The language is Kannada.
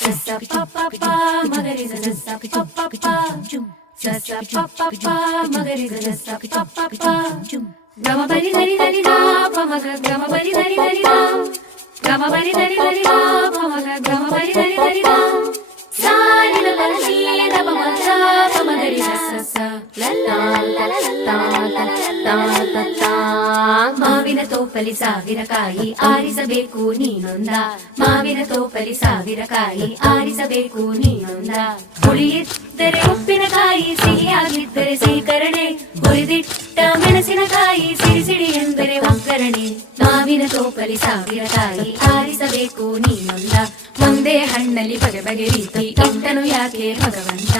sa pa pa pa magari sa sa pa pa pa sa sa pa pa pa magari sa sa pa pa pa gama bari dari dari da pa maga gama bari dari dari da gama bari dari dari da pa maga gama bari dari dari da sa ni la la ni da pa maga pa magari sa sa la la la la la la la la ಮಾವಿನ ತೋಪಲಿ ಸಾವಿರ ಕಾಯಿ ಆರಿಸಬೇಕು ನೀನೊಂದ ಮಾವಿನ ತೋಪಲಿ ಸಾವಿರ ಕಾಯಿ ಆರಿಸಬೇಕು ನೀನೊಂದ ಹುಳಿಯಿದ್ದರೆ ಉಪ್ಪಿನಕಾಯಿ ಸಿಹಿಯಾಗಿದ್ದರೆ ಸೀಕರಣೆ ಹುರಿದಿಟ್ಟ ಮೆಣಸಿನಕಾಯಿ ಸಿಡಿ ಸಿಡಿ ಎಂದರೆ ಒಗ್ಗರಣೆ ಮಾವಿನ ತೋಪಲಿ ಸಾವಿರ ಕಾಯಿ ಆರಿಸಬೇಕು ನೀನೊಂದ ಒಂದೇ ಹಣ್ಣಲ್ಲಿ ಬಗೆ ಬಗೆ ರೀತಿ ಇಟ್ಟನು ಯಾಕೆ ಭಗವಂತ